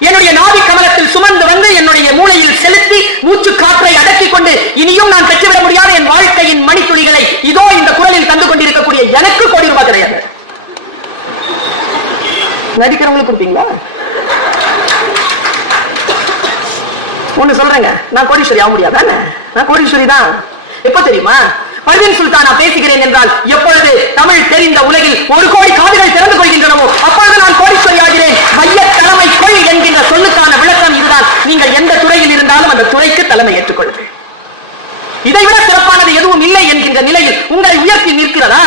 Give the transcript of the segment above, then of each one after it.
என்னுடைய நாவி கமலத்தில் சுமந்து வந்து என்னுடைய மூளையில் செலுத்தி மூச்சு காற்றை அடக்கிக் கொண்டு இனியும் நான் பெற்றுவிட முடியாத என் வாழ்க்கையின் மணித்துளிகளை இதோ இந்த குரலில் தந்து கொண்டிருக்கக்கூடிய எனக்கு கோடி ரூபாய் கிடையாது. நடிக்கிறவங்களுக்கு கொடுப்பீங்களா? ஒண்ணு சொல்றேங்க. நான் கோடீஸ்வரி ஆக முடியாதானே நான் கோடீஸ்வரி தான். எப்ப தெரியுமா? பர்வீன் சுல்தானா பேசுகிறேன் என்றால் எப்பொழுது தமிழ் தெரிந்த உலகில் ஒரு கோடி காதுகள் திறந்து கொள்கின்றனவோ அப்பொழுது நான் கோடீஸ்வரி ஆகிறேன் மைய தலைமை கொள் என்கின்ற சொல்லுக்கான விளக்கம் இதுதான். நீங்கள் எந்த துறையில் இருந்தாலும் அந்த துறைக்கு தலைமை ஏற்றுக்கொள்ளுங்கள். இதைவிட சிறப்பானது எதுவும் இல்லை என்கின்ற நிலையில் உங்களை உயர்த்தி நிற்கிறதா?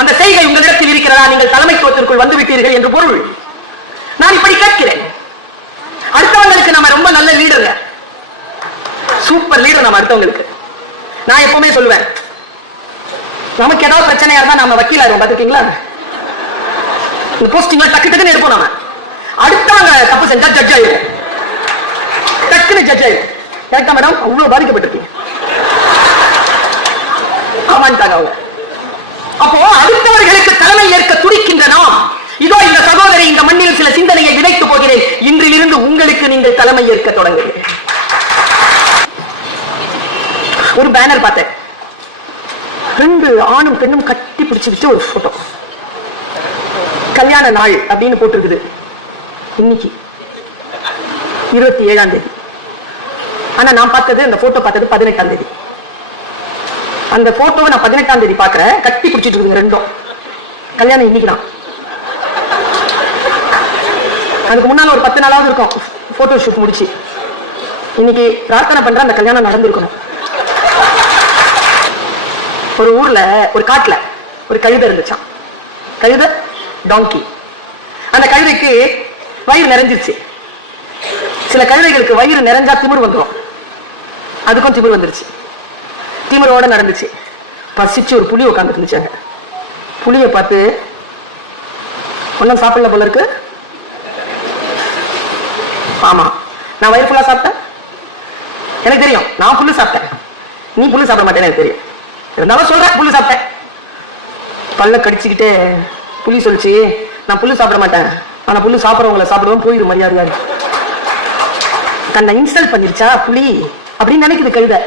அந்த செய்கை உங்களிடத்தில் இருக்கிறதா? நீங்கள் தலைமைத்துவத்திற்குள் வந்து விட்டீர்கள் என்று பொருள். நான் இப்படி கேட்கிறேன். அடுத்தவங்களுக்கு நம்ம ரொம்ப நல்ல லீடர் சூப்பர் லீடர் நம்ம அடுத்தவங்களுக்கு. நான் எப்பவுமே சொல்லுவேன் நமக்கு ஏதாவது பிரச்சனையா இருந்தா நம்ம வக்கீல் ஆயிரும் பாத்துக்கீங்களா இந்த போஸ்டிங்ல டக்கு டக்குன்னு எடுப்போம் நாம. அடுத்தவங்க தப்பு செஞ்சா ஜட்ஜ் ஆயிரும் டக்குன்னு ஜட்ஜ் ஆயிரும் கரெக்டா மேடம் அவ்வளவு பாதிக்கப்பட்டிருக்கீங்க. ஆமாண்டாங்க அவங்க. அப்போ அடுத்தவர்களுக்கு தலைமை ஏற்க துடிக்கின்ற நாம் இதோ இந்த சகோதரி இந்த மண்ணில் சில சிந்தனையை விதைத்து போகிறேன். இன்றிலிருந்து உங்களுக்கு நீங்கள் தலைமை ஏற்க தொடங்குகிறேன். ஒரு பேனர் பார்த்தேன். ரெண்டு ஆணும் பெண்ணும் கட்டி பிடிச்சு ஒரு போட்டோ கல்யாண நாள் அப்படின்னு போட்டிருக்குது. இன்னைக்கு இருபத்தி ஏழாம் தேதி. ஆனா நான் பார்த்தது அந்த போட்டோ பார்த்தது பதினெட்டாம் தேதி. அந்த போட்டோவை நான் பதினெட்டாம் தேதி பாக்குறேன் கட்டி பிடிச்சிட்டு இருக்குங்க ரெண்டும். கல்யாணம் இன்னைக்கு தான். அதுக்கு முன்னால ஒரு பத்து நாளாவது இருக்கும் போட்டோ ஷூட் முடிச்சு. இன்னைக்கு பிரார்த்தனை பண்ற அந்த கல்யாணம் நடந்திருக்கணும். ஒரு ஊர்ல ஒரு காட்டுல ஒரு கழுதை இருந்துச்சான் கழுதை டாங்கி அந்த கழுதைக்கு வயிறு நிறைஞ்சிருச்சு. சில கழுதைகளுக்கு வயிறு நிறைஞ்சா திமிர் வந்துடும் அதுக்கும் திமிர் வந்துருச்சு. திமிரோட நடந்துச்சு. பசிச்சு ஒரு புளி உட்காந்துட்டு இருந்துச்சாங்க புலியை பார்த்து ஒன்றும் சாப்பிடல போல இருக்கு? ஆமா. நான் வயிறு ஃபுல்லா சாப்பிட்டேன். எனக்கு தெரியும். நான் புல்லு சாப்பிட்டேன். நீ புல்லு சாப்பிட மாட்டேன்னு எனக்கு தெரியும். இருந்தாலும் சொல்றேன் புல்லு சாப்பிட்டேன் பல்ல கடிச்சுக்கிட்டே புளி சொல்லிச்சு. நான் புல்லு சாப்பிட மாட்டேன். ஆனா புல்லு சாப்பிட்றவங்கள சாப்பிடுவோம் போயிடும் மரியாதையாரு தன்னை இன்ஸ்டால் பண்ணிருச்சா புளி அப்படின்னு நினைக்குது கழுதை.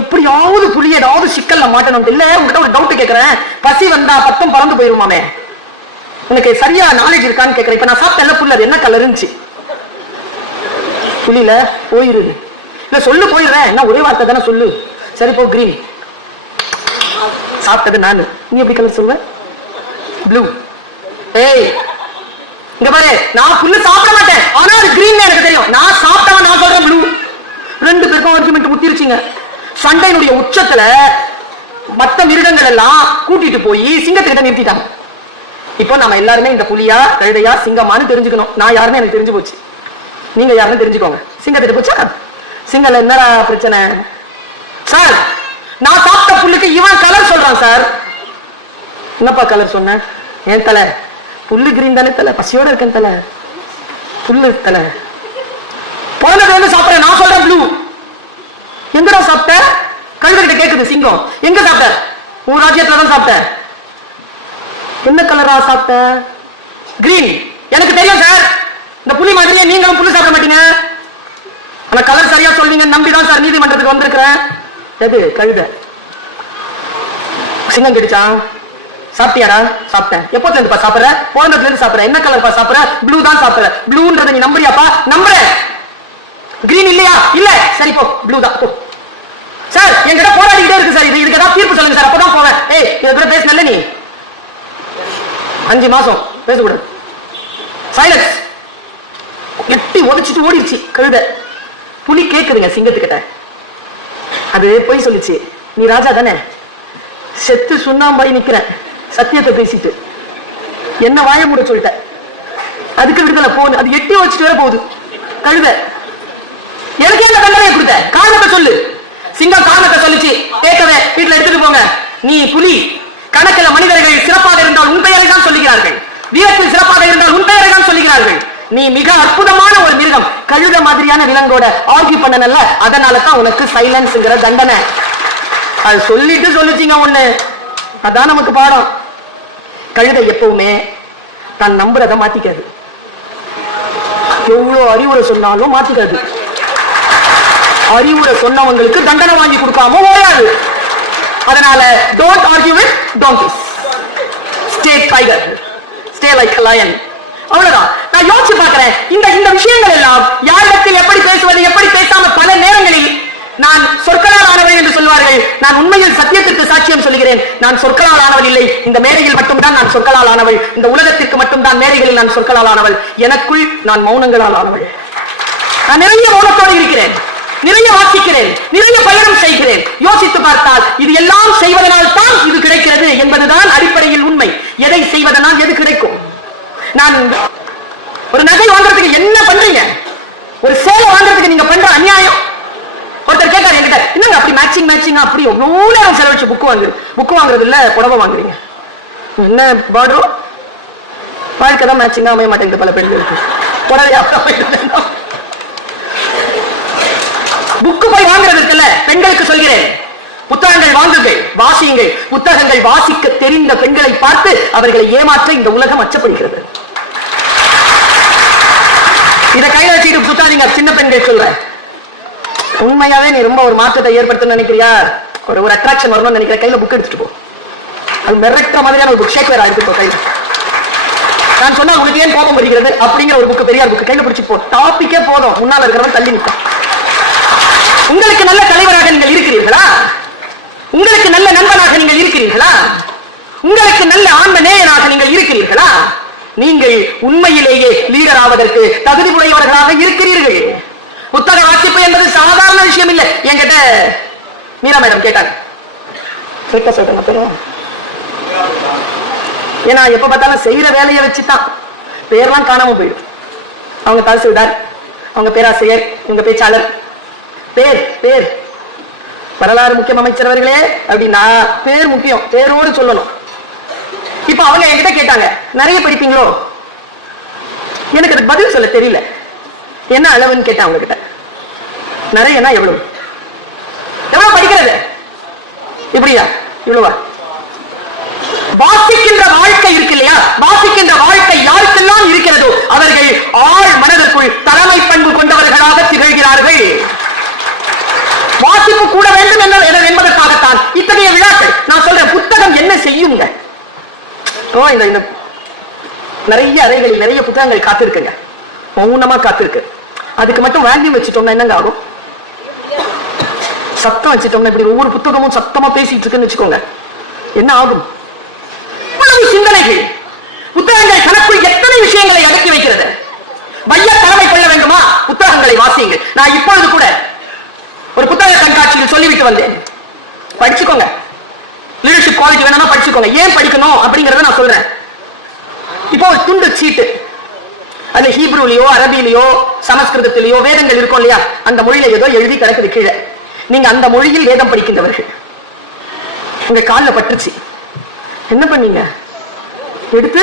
எப்படியாவது புளி ஏதாவது சிக்கல்ல மாட்டணும். இல்ல உங்ககிட்ட ஒரு டவுட் கேக்குறேன். பசி வந்தா பத்தம் பறந்து போயிருமாமே. உனக்கு சரியா நாலேஜ் இருக்கான்னு கேக்குறேன். இப்ப நான் சாப்பிட்டேன்ல புல்லு அது என்ன கலர் இருந்துச்சு புளியில போயிரு. இல்ல சொல்லு போயிடுறேன். என்ன ஒரே வார்த்தை தானே சொல்லு. சரி போ கிரீன் சாப்பிட்டது நானு. நீ எப்படி கலர் சொல்லுவ? ப்ளூ ஏய் இங்க பாரு நான் புல்லு சாப்பிட மாட்டேன். ஆனா அது கிரீன் எனக்கு தெரியும். நான் சாப்பிட்டவன் நான் சொல்றேன் ப்ளூ ரெண்டு பேருக்கும் ஆர்குமெண்ட் முத்திருச்சிங்க சண்டையினுடைய உச்சத்துல மற்ற மிருகங்கள் எல்லாம் கூட்டிட்டு போய் சிங்கத்துக்கிட்ட நிறுத்திட்டாங்க. இப்போ நம்ம எல்லாருமே இந்த புலியா கழுதையா சிங்கமான்னு தெரிஞ்சுக்கணும். நான் யாருன்னு எனக்கு தெரிஞ்சு போச்சு. நீங்க யாருன்னு தெரிஞ்சுக்கோங்க. சிங்கத்திட்ட போச்சா? சிங்கல என்னடா பிரச்சனை? சார் நான் சாப்பிட்ட புல்லுக்கு இவன் கலர் சொல்றான் சார் என்னப்பா கலர் சொன்ன? ஏன் தலை? புல்லு கிரீன் தானே தலை? பசியோட இருக்கேன் தலை. புல்லு தலை. பிறந்தது வந்து சாப்பிட்றேன். நான் சொல்றேன் ப்ளூ எங்கடா சாப்பிட்ட? கழுதுகிட்ட கேக்குது சிங்கம். எங்க சாப்பிட்ட? உன் ராஜ்யத்துல தான் சாப்பிட்ட. என்ன கலரா சாப்பிட்ட? கிரீன் எனக்கு தெரியும் சார் இந்த புலி மாதிரியே நீங்களும் புல்லு சாப்பிட மாட்டீங்க. ஆனா கலர் சரியா சொல்வீங்க நம்பி தான் சார் நீதிமன்றத்துக்கு வந்திருக்கிறேன். எது கழுதை? சிங்கம் கிடைச்சான் சாப்பிட்டியாடா? சாப்பிட்டேன். எப்போ இருந்து சாப்பிட்ற? பிறந்ததுல இருந்து சாப்பிட்ற. என்ன கலர்ப்பா சாப்பிட்ற? ப்ளூ தான் சாப்பிடுற. ப்ளூன்றத நீ நம்புறியாப்பா நம்புறேன். கிரீன் இல்லையா? இல்ல. சரி போ. ப்ளூ தான். போ. சார் என்கிட்ட போராடிக்கிட்டே இருக்கு சார் இது இதுக்கு ஏதாவது தீர்ப்பு சொல்லுங்க சார் அப்பதான் போவேன். ஏய் இதை கூட பேசினல நீ? அஞ்சு மாசம். பேசக்கூடாது. சைலன்ஸ் எட்டி உதச்சிட்டு ஓடிடுச்சு கழுத. புலி கேக்குதுங்க சிங்கத்துக்கிட்ட. அது போய் சொல்லிச்சு. நீ ராஜா தானே? செத்து சுண்ணாம்பாய் நிக்கிறேன். சத்தியத்தை பேசிட்டு. என்ன வாய மூட சொல்லிட்ட. அதுக்கு விடுதலை போன்னு. அது எட்டி வச்சுட்டு வர போகுது. கழுத. எனக்கு என்ன தண்டனை கொடுத்த. காரணத்தை சொல்லு. சிங்கம் காரணத்தை சொல்லுச்சு. கேட்கவே வீட்டுல எடுத்துட்டு போங்க. நீ புலி. கணக்கில் மனிதர்கள் சிறப்பாக இருந்தால் உன் பெயரை தான் சொல்லுகிறார்கள். வீரத்தில் சிறப்பாக இருந்தால் உன் பெயரை தான் சொல்லுகிறார்கள். நீ மிக அற்புதமான ஒரு மிருகம். கழுத மாதிரியான விலங்கோட ஆர்கியூ பண்ணனல்ல அதனால தான் உனக்கு சைலன்ஸ்ங்கிற தண்டனை. அது சொல்லிட்டு சொல்லிச்சிங்க ஒண்ணு அதான் நமக்கு பாடம். கழுதை எப்பவுமே தான் நம்புறத மாத்திக்காது. எவ்வளவு அறிவுரை சொன்னாலும் மாத்திக்காது. அறிவுரை சொன்னவங்களுக்கு தண்டனை வாங்கி கொடுக்காம ஓடாது. அதனால don't argue with don't stay tiger stay like lion அவ்வளவுதான். நான் யோசிச்சு பார்க்கிறேன். இந்த இந்த விஷயங்கள் எல்லாம் யாரிடத்தில் எப்படி பேசுவது எப்படி பேசாம பல நேரங்களில் நான் சொற்களால் ஆனவன் என்று சொல்வார்கள். நான் உண்மையில் சத்தியத்திற்கு சாட்சியம் சொல்கிறேன். நான் சொற்களால் ஆனவள் இல்லை. இந்த மேடையில் மட்டும்தான் நான் சொற்களால் ஆனவள் இந்த உலகத்திற்கு மட்டும்தான் மேடைகளில் நான் சொற்களால் ஆனவள் எனக்குள் நான் மௌனங்களால் ஆனவள் நான் நிறைய மௌனத்தோடு இருக்கிறேன். நிறைய வாசிக்கிறேன். நிறைய பயணம் செய்கிறேன். யோசித்து பார்த்தால் இது எல்லாம் செய்வதனால் தான் இது கிடைக்கிறது என்பதுதான் அடிப்படையில் உண்மை. எதை செய்வதனால் எது கிடைக்கும்? நான் ஒரு நகை வாங்குறதுக்கு என்ன பண்றீங்க? ஒரு சேலை வாங்குறதுக்கு நீங்க பண்ற அநியாயம். ஒருத்தர் கேட்காரு என்கிட்ட என்னங்க அப்படி மேட்சிங் மேட்சிங் அப்படி எவ்வளவு நேரம் செலவழிச்சு புக் வாங்குறது புக் வாங்குறது இல்ல புடவை வாங்குறீங்க? என்ன பாடுறோம் வாழ்க்கை தான் மேட்சிங்கா அமைய மாட்டேங்குது பல பெண்களுக்கு. புடவை புக்கு போய் வாங்குறது இருக்குல்ல பெண்களுக்கு சொல்கிறேன். புத்தகங்கள் வாங்குங்கள் வாசியுங்கள். புத்தகங்கள் வாசிக்க தெரிந்த பெண்களை பார்த்து அவர்களை ஏமாற்ற இந்த உலகம் அச்சப்படுகிறது. இதை கையில வச்சுட்டு புத்தாதீங்க சின்ன பெண்கள் சொல்ல உண்மையாவே நீ ரொம்ப ஒரு மாற்றத்தை ஏற்படுத்தணும்னு நினைக்கிறியா? ஒரு ஒரு அட்ராக்ஷன் வரணும்னு நினைக்கிற. கையில புக் எடுத்துட்டு போ. அது மிரட்டுற மாதிரியான ஒரு புக் ஷேக்வேர் ஆயிருக்கு கையில. நான் சொன்னா உங்களுக்கு ஏன் கோபம் வருகிறது? அப்படிங்கிற ஒரு புக் பெரியார் புக் கையில பிடிச்சி போ. டாபிக்கே போதும். முன்னால இருக்கிறவன் தள்ளி நிற்கும் உங்களுக்கு நல்ல தலைவராக நீங்கள் இருக்கிறீர்களா? உங்களுக்கு நல்ல நண்பனாக நீங்கள் இருக்கிறீர்களா? உங்களுக்கு நல்ல ஆன்ம நேயனாக நீங்கள் இருக்கிறீர்களா? நீங்கள் உண்மையிலேயே லீடர் ஆவதற்கு தகுதி உடையவர்களாக இருக்கிறீர்கள். புத்தக வாசிப்பு என்பது சாதாரண விஷயம் இல்லை. என்கிட்ட மீரா மேடம் கேட்டாங்க. கேட்க சொல்றேன் பேரு ஏன்னா எப்ப பார்த்தாலும் செய்யற வேலையை வச்சுதான் பேர்லாம் காணாம போயிடும். அவங்க தாசில்தார் அவங்க பேராசிரியர் உங்க பேச்சாளர். பேர் பேர். வரலாறு முக்கியம் அமைச்சர் அவர்களே அப்படின்னா பேர் முக்கியம் பேரோடு சொல்லணும். இப்ப அவங்க என்கிட்ட கேட்டாங்க நிறைய படிப்பீங்களோ? எனக்கு அதுக்கு பதில் சொல்ல தெரியல. என்ன அளவுன்னு கேட்டேன் அவங்க கிட்ட நிறையனா எவ்வளவு? எவ்வளவு படிக்கிறது? இப்படியா? இவ்வளவா? வாசிக்கின்ற வாழ்க்கை இருக்கு இல்லையா? வாசிக்கின்ற வாழ்க்கை யாருக்கெல்லாம் இருக்கிறதோ அவர்கள் ஆழ் மனதிற்குள் தலைமை பண்பு கொண்டவர்களாக திகழ்கிறார்கள் வாசிப்பு கூட வேண்டும் என்ற என- என்பதற்காகத்தான் இத்தகைய விழாக்கள் நான் சொல்றேன் புத்தகம் என்ன செய்யுங்க ஓ இந்த இந்த நிறைய அறைகளில் நிறைய புத்தகங்கள் காத்திருக்குங்க மௌனமா காத்திருக்கு. அதுக்கு மட்டும் வேல்யூ வச்சுட்டோம்னா என்னங்க ஆகும்? சத்தம் வச்சுட்டோம்னா இப்படி ஒவ்வொரு புத்தகமும் சத்தமா பேசிட்டு இருக்குன்னு வச்சுக்கோங்க. என்ன ஆகும்? இவ்வளவு சிந்தனைகள். புத்தகங்கள் தனக்குள் எத்தனை விஷயங்களை அடக்கி வைக்கிறது? மைய தலைமை கொள்ள வேண்டுமா? புத்தகங்களை வாசியுங்கள். நான் இப்பொழுது கூட ஒரு புத்தக கண்காட்சியில் சொல்லிவிட்டு வந்தேன். படிச்சுக்கோங்க. லீடர்ஷிப் குவாலிட்டி வேணா படிச்சுக்கோங்க. ஏன் படிக்கணும்? அப்படிங்கறத நான் சொல்றேன். இப்போ ஒரு துண்டு சீட்டு. அது ஹீப்ரூலயோ அரபியிலயோ சமஸ்கிருதத்திலேயோ வேதங்கள் இருக்கும் இல்லையா? அந்த மொழியில ஏதோ எழுதி கிடக்குது கீழே. நீங்க அந்த மொழியில் வேதம் படிக்கின்றவர்கள். உங்க கால்ல பட்டுச்சு என்ன பண்ணீங்க? எடுத்து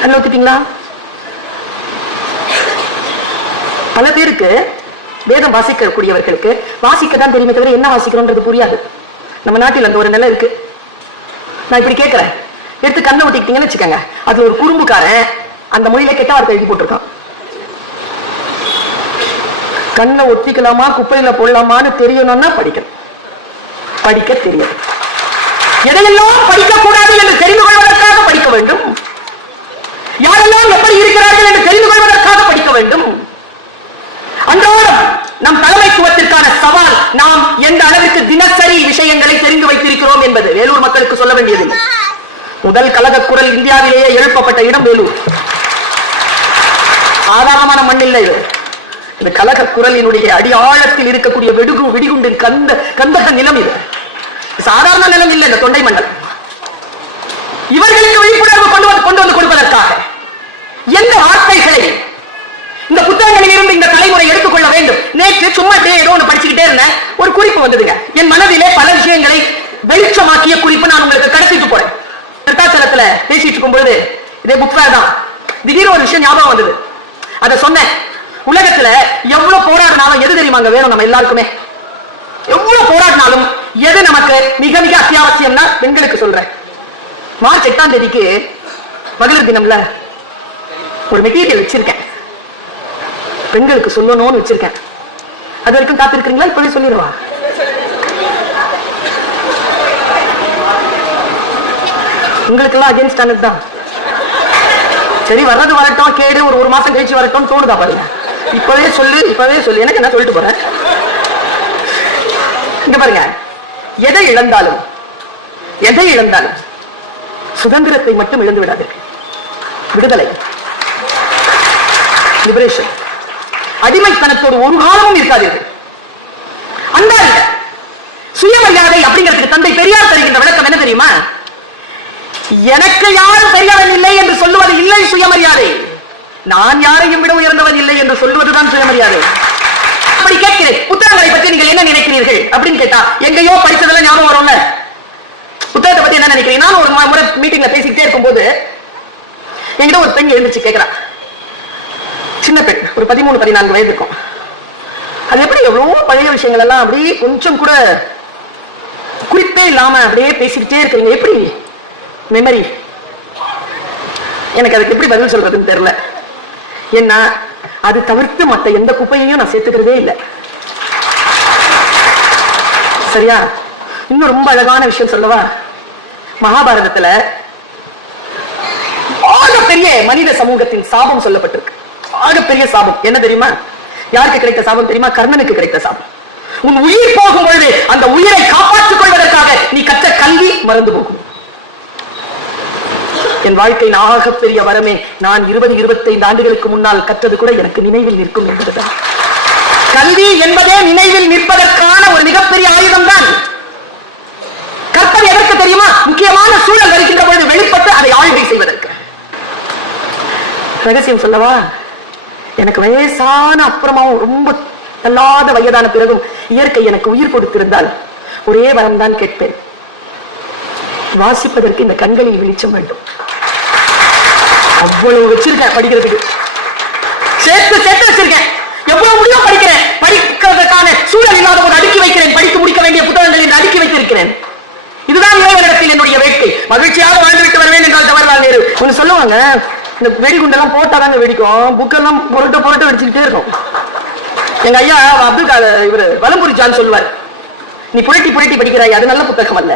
கண்ண ஊத்திட்டீங்களா? பல பேருக்கு வேதம் வாசிக்கக்கூடியவர்களுக்கு வாசிக்க தான் தெரியுமே தவிர என்ன வாசிக்கிறோன்றது புரியாது. நம்ம நாட்டில் அந்த ஒரு நிலை இருக்கு. நான் இப்படி கேட்கிறேன் எடுத்து கண்ணை ஒட்டிக்கிட்டீங்கன்னு வச்சுக்கோங்க. அதுல ஒரு குறும்புக்காரன் அந்த மொழியில கெட்ட வார்த்தை எழுதி போட்டிருக்கான். கண்ணை ஒத்திக்கலாமா குப்பையில போடலாமான்னு தெரியணும்னா படிக்கணும். படிக்க தெரியும் எதையெல்லாம் படிக்க கூடாது என்று தெரிந்து கொள்வதற்காக படிக்க வேண்டும். யாரெல்லாம் எப்படி இருக்கிறார்கள் என்று தெரிந்து கொள்வதற்காக படிக்க வேண்டும். அன்றாடம் நம் தலைமைத்துவத்திற்கான சவால் நாம் எந்த அளவிற்கு தினசரி விஷயங்களை தெரிந்து வைத்திருக்கிறோம் என்பது வேலூர் மக்களுக்கு சொல்ல வேண்டியதில்லை முதல் கழக குரல் இந்தியாவிலேயே எழுப்பப்பட்ட இடம் வேலூர். சாதாரணமான மண் இல்லை இது. இந்த கழக குரலினுடைய அடியாழத்தில் இருக்கக்கூடிய வெடுகு வெடிகுண்டின் கந்த கந்தக நிலம் இது. சாதாரண நிலம் இல்லை இந்த தொண்டை மண்டல். இவர்களுக்கு விழிப்புணர்வு கொண்டு வந்து கொண்டு வந்து கொடுப்பதற்காக எந்த வார்த்தைகளை இந்த புத்தகங்களில் இருந்து இந்த தலைமுறை எடுத்துக்கொள்ள வேண்டும்? நேற்று சும்மா டே ஏதோ ஒன்று படிச்சுக்கிட்டே இருந்தேன். ஒரு குறிப்பு வந்ததுங்க. என் மனதிலே பல விஷயங்களை வெளிச்சமாக்கிய குறிப்பு நான் உங்களுக்கு கடத்திட்டு போறேன். விருத்தாச்சலத்துல பேசிட்டு இருக்கும் பொழுது இதே புக் ஃபேர் தான் திடீர்னு ஒரு விஷயம் ஞாபகம் வந்தது. அதை சொன்னேன். உலகத்துல எவ்வளவு போராடினாலும் எது தெரியுமாங்க வேணும் நம்ம எல்லாருக்குமே? எவ்வளவு போராடினாலும் எது நமக்கு மிக மிக அத்தியாவசியம்னா பெண்களுக்கு சொல்றேன். மார்ச் எட்டாம் தேதிக்கு மகளிர் தினம்ல ஒரு மெட்டீரியல் வச்சிருக்கேன். பெண்களுக்கு சொல்லணும்னு வச்சிருக்கேன். அது வரைக்கும் காத்திருக்கீங்களா இப்பவே சொல்லிடுவா? உங்களுக்கெல்லாம் அகேன்ஸ்ட் ஆனது தான். சரி வர்றது வரட்டும் கேடு ஒரு ஒரு மாசம் கழிச்சு வரட்டும் தோணுதா பாருங்க. இப்பவே சொல்லு இப்பவே சொல்லு. எனக்கு என்ன சொல்லிட்டு போறேன் இங்க பாருங்க. எதை இழந்தாலும் எதை இழந்தாலும் சுதந்திரத்தை மட்டும் இழந்து விடாதீர்கள். விடுதலை. லிபரேஷன் அடிமைத்தனத்தோடு ஒரு காலமும் இருக்காதீர்கள். அந்த சுயமரியாதை அப்படிங்கிறதுக்கு தந்தை பெரியார் தருகின்ற விளக்கம் என்ன தெரியுமா? எனக்கு யாரும் பெரியவன் இல்லை என்று சொல்லுவது இல்லை சுயமரியாதை. நான் யாரையும் விட உயர்ந்தவன் இல்லை என்று சொல்லுவதுதான் சுயமரியாதை. அப்படி கேட்கிறேன். புத்தகங்களை பற்றி நீங்கள் என்ன நினைக்கிறீர்கள்? அப்படின்னு கேட்டா எங்கேயோ படிச்சதெல்லாம் ஞாபகம் வரும்ல? புத்தகத்தை பத்தி என்ன நினைக்கிறீங்க? நான் ஒரு முறை மீட்டிங்ல பேசிக்கிட்டே இருக்கும்போது என்கிட்ட ஒரு பெண் எழுந்துச்சு கேட்கிறா சின்ன பெண் ஒரு பதிமூணு பதினான்கு வயது இருக்கும். அது எப்படி எவ்வளோ பழைய விஷயங்கள் எல்லாம் அப்படியே கொஞ்சம் கூட குறிப்பே இல்லாம அப்படியே பேசிக்கிட்டே இருக்கிறீங்க எப்படி? மெமரி எனக்கு அதுக்கு எப்படி பதில் சொல்றதுன்னு தெரியல. என்ன அது தவிர்த்து மத்த எந்த குப்பையையும் நான் சேர்த்துக்கிறதே இல்லை. சரியா? இன்னும் ரொம்ப அழகான விஷயம் சொல்லவா? மகாபாரதத்துல பெரிய மனித சமூகத்தின் சாபம் சொல்லப்பட்டிருக்கு. ஆகப்பெரிய சாபம். என்ன தெரியுமா? யாருக்கு கிடைத்த சாபம் தெரியுமா? கர்ணனுக்கு கிடைத்த சாபம். உன் உயிர் போகும் பொழுது அந்த உயிரை காப்பாற்றிக் கொள்வதற்காக நீ கற்ற கல்வி மறந்து போகும். என் வாழ்க்கை நாக ஆகப்பெரிய வரமே. நான் இருபது இருபத்தைந்து ஆண்டுகளுக்கு முன்னால் கற்றது கூட எனக்கு நினைவில் நிற்கும் என்பதுதான். கல்வி என்பதே நினைவில் நிற்பதற்கான ஒரு மிகப்பெரிய ஆயுதம் தான் கற்பது எதற்கு தெரியுமா? முக்கியமான சூழல் வருகின்ற பொழுது வெளிப்பட்டு அதை ஆழ்வை செய்வதற்கு. ரகசியம் சொல்லவா? எனக்கு வயசான அப்புறமாவும் ரொம்ப தள்ளாத வயதான பிறகும் இயற்கை எனக்கு உயிர் கொடுத்திருந்தால் ஒரே வரம் தான் கேட்பேன். வாசிப்பதற்கு இந்த கண்களில் வெளிச்சம் வேண்டும். அவ்வளவு வச்சிருக்கேன் படிக்கிறதுக்கு. சேர்த்து சேர்த்து வச்சிருக்கேன் எவ்வளவு முடியும் படிக்கிறேன்? படிக்கிறதுக்கான சூழல் இல்லாத போது அடுக்கி வைக்கிறேன். படித்து முடிக்க வேண்டிய புத்தகங்கள் என்று அடுக்கி வைத்திருக்கிறேன். இதுதான் இறைவனிடத்தில் என்னுடைய வேட்கை. மகிழ்ச்சியாக வாழ்ந்துவிட்டு வருவேன் என்றால் ஜவஹர்லால் நேரு ஒண்ணு சொல்லுவாங்க இந்த வெடிகுண்டெல்லாம் போட்டாதாங்க வெடிக்கும். புக்கெல்லாம் புரட்ட புரட்ட வெடிச்சுக்கிட்டே இருக்கும். எங்க ஐயா அப்துல் இவர் வலம்புரி ஜான் சொல்லுவார். நீ புரட்டி புரட்டி படிக்கிறாய் அது நல்ல புத்தகம் அல்ல.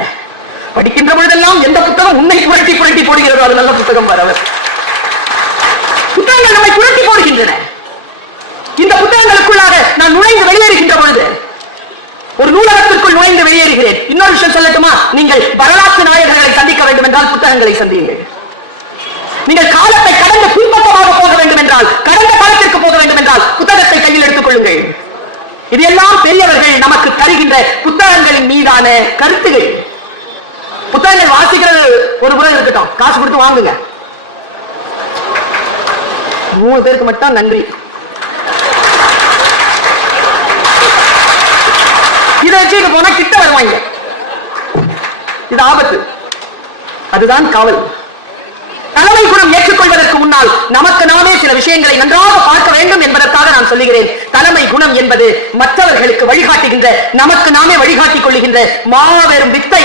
படிக்கின்ற பொழுதெல்லாம் எந்த புத்தகம் உன்னை புரட்டி புரட்டி போடுகிறதோ அது நல்ல புத்தகம் வரவர் புத்தகங்கள் நம்மை புரட்டி போடுகின்றன. இந்த புத்தகங்களுக்குள்ளாக நான் நுழைந்து வெளியேறுகின்ற பொழுது ஒரு நூலகத்திற்குள் நுழைந்து வெளியேறுகிறேன். இன்னொரு விஷயம் சொல்லட்டுமா? நீங்கள் வரலாற்று நாயகர்களை சந்திக்க வேண்டும் என்றால் புத்தகங்களை சந்தியுங்கள். நீங்கள் காலத்தை கடந்த பின்பக்கமாக போக வேண்டும் என்றால் கடந்த காலத்திற்கு போக வேண்டும் என்றால் புத்தகத்தை கையில் எடுத்துக் கொள்ளுங்கள். இதெல்லாம் பெரியவர்கள் நமக்கு தருகின்ற புத்தகங்களின் மீதான கருத்துகள். புத்தகங்கள் வாசிக்கிறது ஒரு புறம் இருக்கட்டும். காசு கொடுத்து வாங்குங்க. மூணு பேருக்கு மட்டும் நன்றி. இதை வச்சுட்டு போனா கிட்ட வருவாங்க. இது ஆபத்து. அதுதான் காவல். தலைமை குணம் ஏற்றுக்கொள்வதற்கு முன்னால் நமக்கு நாமே சில விஷயங்களை நன்றாக பார்க்க வேண்டும் என்பதற்காக நான் சொல்லுகிறேன். தலைமை குணம் என்பது மற்றவர்களுக்கு வழிகாட்டுகின்ற நமக்கு நாமே வழிகாட்டிக் கொள்ளுகின்ற மாபெரும் வித்தை.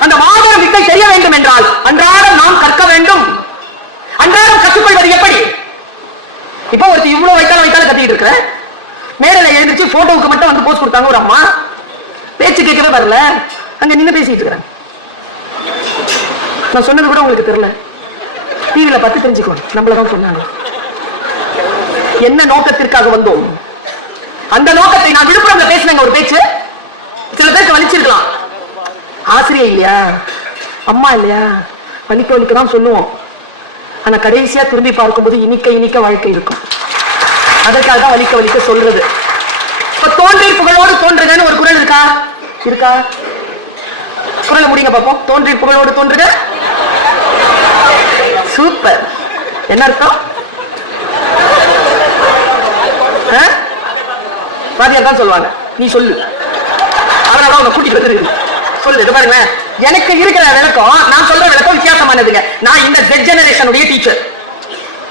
அந்த மாபெரும் வித்தை தெரிய வேண்டும் என்றால் அன்றாடம் நாம் கற்க வேண்டும். அன்றாடம் கற்றுக்கொள்வது எப்படி? இப்போ ஒருத்தர் இவ்வளவு வைத்தாலும் வைத்தாலும் கத்திட்டு இருக்கிறேன் மேடையில எழுந்திருச்சு போட்டோவுக்கு மட்டும் வந்து போஸ்ட் கொடுத்தாங்க ஒரு அம்மா. பேச்சு கேட்கவே வரல. அங்க நின்று பேசிட்டு இருக்கிறேன் நான் சொன்னது கூட உங்களுக்கு தெரியல. டிவியில பார்த்து தெரிஞ்சுக்கணும் நம்மளதான் சொன்னாங்க. என்ன நோக்கத்திற்காக வந்தோம்? அந்த நோக்கத்தை நான் விழுப்புரம்ல பேசினேங்க ஒரு பேச்சு. சில பேருக்கு வலிச்சிருக்கலாம். ஆசிரியர் இல்லையா? அம்மா இல்லையா? வலிக்க வலிக்க தான் சொல்லுவோம். ஆனா கடைசியா திரும்பி பார்க்கும்போது இனிக்க இனிக்க வாழ்க்கை இருக்கும். அதற்காக தான் வலிக்க வலிக்க சொல்றது. இப்ப தோன்றி புகழோடு தோன்றுகன்னு ஒரு குரல் இருக்கா? இருக்கா? குரலை முடிங்க பார்ப்போம் தோன்றி புகழோடு தோன்றுக. சூப்பர். என்ன அர்த்தம்? ஆ? தான் சொல்லுவாங்க. நீ சொல்லு. அதனால உங்க கூட்டிட்டு வந்துருக்கு சொல்லு இது பாருங்க. எனக்கு இருக்கிற விளக்கம் நான் சொல்ற விளக்கம் வித்தியாசமானதுங்க. நான் இந்த ஜெட் ஜெனரேஷனுடைய டீச்சர்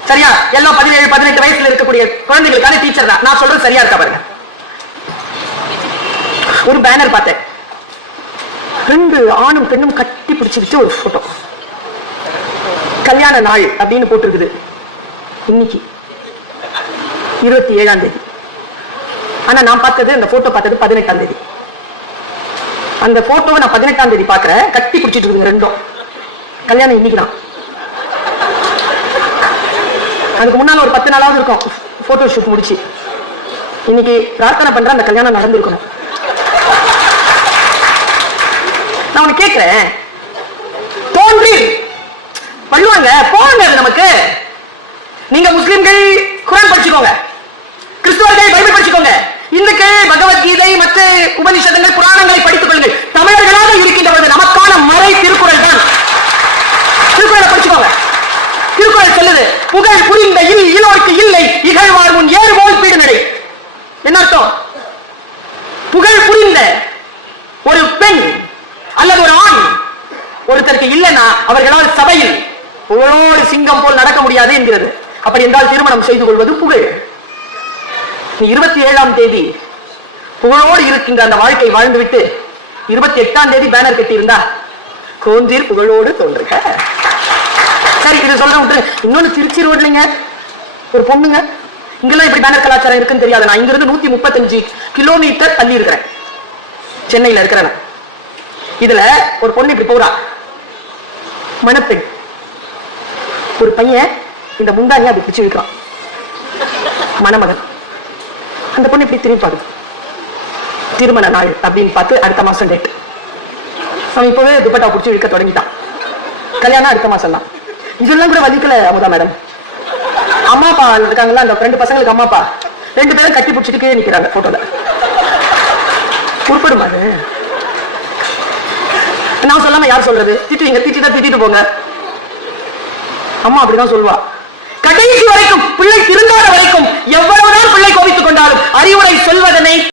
சரியா? எல்லாம் பதினேழு பதினெட்டு வயசுல இருக்கக்கூடிய குழந்தைகளுக்கான டீச்சர் தான். நான் சொல்றது சரியா இருக்கா பாருங்க? ஒரு பேனர் பார்த்தேன். ரெண்டு ஆணும் பெண்ணும் கட்டி பிடிச்சுக்கிட்டு ஒரு போட்டோ கல்யாண நாள் அப்படின்னு போட்டிருக்குது. இன்னைக்கு. இருபத்தி ஏழாம் தேதி. ஆனா நான் பார்த்தது அந்த போட்டோ பார்த்தது பதினெட்டாம் தேதி. அந்த போட்டோவை நான் பதினெட்டாம் தேதி பாக்குறேன். கட்டி பிடிச்சிட்டு இருக்குதுங்க ரெண்டும். கல்யாணம் இன்னைக்கு தான் அதுக்கு முன்னால ஒரு பத்து நாளாவது இருக்கும். போட்டோ ஷூட் முடிச்சு. இன்னைக்கு பிரார்த்தனை பண்ற அந்த கல்யாணம் நடந்திருக்கணும். நான் உனக்கு கேட்கிறேன் தோன்றி பண்ணுவாங்க போங்க அது நமக்கு. நீங்க முஸ்லிம்கள் குரான் படிச்சுக்கோங்க. உபனிஷதங்கள் புராணங்களை படித்துக் கொள்ளுங்கள். தமிழர்களாக இருக்கின்றவர்கள் நமக்கான மறை திருக்குறள் தான். திருக்குறளை படிச்சுக்கோங்க. திருக்குறள் சொல்லுது புகழ் புரிந்த இல் இலோர்க்கு இல்லை இகழ்வார் முன் ஏறுபோல் பீடு நடை என்ன அர்த்தம்? புகழ் புரிந்த ஒரு பெண் அல்லது ஒரு ஆண் ஒருத்தருக்கு இல்லைன்னா அவர்களால் சபையில் புகழோடு சிங்கம் போல் நடக்க முடியாது என்கிறது. அப்படி என்றால் திருமணம் செய்து கொள்வது புகழ். இருபத்தி ஏழாம் தேதி புகழோடு இருக்கின்ற அந்த வாழ்க்கை வாழ்ந்துவிட்டு இருபத்தி எட்டாம் தேதி பேனர் கட்டியிருந்தா? கோஞ்சீர் புகழோடு தோன்றுக. சரி இது சொல்ல விட்டுரு. இன்னொன்னு திருச்சி ரோட்லங்க ஒரு பொண்ணுங்க. இங்கெல்லாம் இப்படி பேனர் கலாச்சாரம் இருக்குன்னு தெரியாது. நான் இங்கிருந்து நூத்தி முப்பத்தஞ்சு கிலோமீட்டர் தள்ளி இருக்கிறேன். சென்னையில இருக்கிறேன் இதுல ஒரு பொண்ணு இப்படி போறா. மணப்பெண். ஒரு பையன் இந்த முந்தானியை அப்படி பிடிச்சு வைக்கிறான் மணமகன். அந்த பொண்ணு இப்படி திரும்பி பாருங்க. திருமண நாள் அப்படின்னு பார்த்து அடுத்த மாசம் டேட் அவன் இப்பவே துப்பட்டா பிடிச்சி இழுக்க தொடங்கிட்டான். கல்யாணம் அடுத்த மாசம் தான் இதெல்லாம் கூட வலிக்கல அமுதா மேடம் அம்மா அப்பா இருக்காங்களா அந்த ரெண்டு பசங்களுக்கு அம்மா அப்பா ரெண்டு பேரும் கட்டி பிடிச்சிட்டு நிக்கிறாங்க போட்டோல உருப்படுமா அது? நான் சொல்லாம யார் சொல்றது? திட்டுவீங்க திட்டிட்டா திட்டிட்டு போங்க. அம்மா அப்படிதான் சொல்லுவா. கடைசி வரைக்கும் பிள்ளை திருந்தாத வரைக்கும் எவ்வளவு நாள் பிள்ளை கோவித்துக் கொண்டாலும் அறிவுரை சொல்வதனை